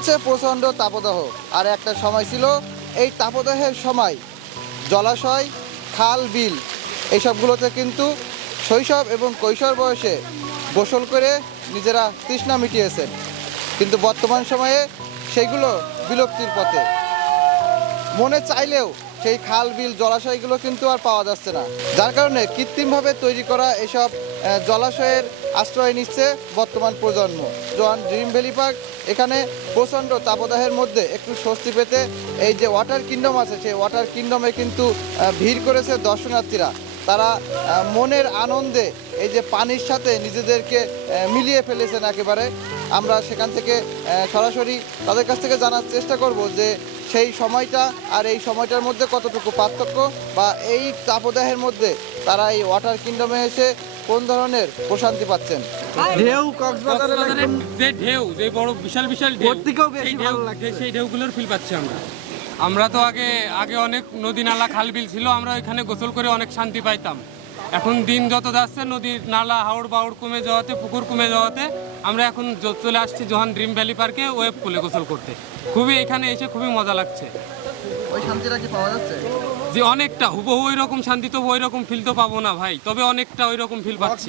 চলছে প্রচণ্ড তাপদাহ। আর একটা সময় ছিল এই তাপদাহের সময় জলাশয়, খাল, বিল এইসবগুলোতে কিন্তু শৈশব এবং কৈশোর বয়সে গোসল করে নিজেরা তৃষ্ণা মিটিয়েছেন। কিন্তু বর্তমান সময়ে সেইগুলো বিলুপ্তির পথে। মনে চাইলেও সেই খাল, বিল, জলাশয়গুলো কিন্তু আর পাওয়া যাচ্ছে না, যার কারণে কৃত্রিমভাবে তৈরি করা এসব জলাশয়ের আশ্রয় নিচ্ছে বর্তমান প্রজন্ম। জোহান ড্রিম ভ্যালি পার্ক, এখানে প্রচণ্ড তাপদাহের মধ্যে একটু স্বস্তি পেতে এই যে ওয়াটার কিংডম আছে, সেই ওয়াটার কিংডমে কিন্তু ভিড় করেছে দর্শনার্থীরা। তারা মনের আনন্দে এই যে পানির সাথে নিজেদেরকে মিলিয়ে ফেলেছেন একেবারে। আমরা সেখান থেকে সরাসরি তাদের কাছ থেকে জানার চেষ্টা করব যে সেই সময়টা আর এই সময়টার মধ্যে কতটুকু পার্থক্য, বা এই তাপদাহের মধ্যে তারা এই ওয়াটার কিংডমে এসে কোন ধরনের প্রশান্তি পাচ্ছেন। ঢেউ কক্সবাজারের যে ঢেউ, যে বড় বিশাল বিশাল ঢেউ, থেকেও বেশি ভালো লাগছে। সেই ঢেউগুলোর ফিল পাচ্ছি আমরা তো আগে অনেক নদী নালা খাল বিল ছিল, আমরা এখানে গোসল করে অনেক শান্তি পাইতাম। এখন দিন যত যাচ্ছে নদীর নালা হাওড় বাউড় কমে যাওয়াতে, পুকুর কমে যাওয়াতে আমরা এখন চলে আসছি জোহান ড্রিম ভ্যালি পার্কে ওয়েব পুলে গোসল করতে। খুবই এখানে এসে খুবই মজা লাগছে। ওই শান্তিটা কি পাওয়া যাচ্ছে? যে অনেকটা হুবহু ওই রকম শান্তি তো ওই রকম ফিল তো পাবো না ভাই, তবে অনেকটা ওই রকম ফিল পাচ্ছি।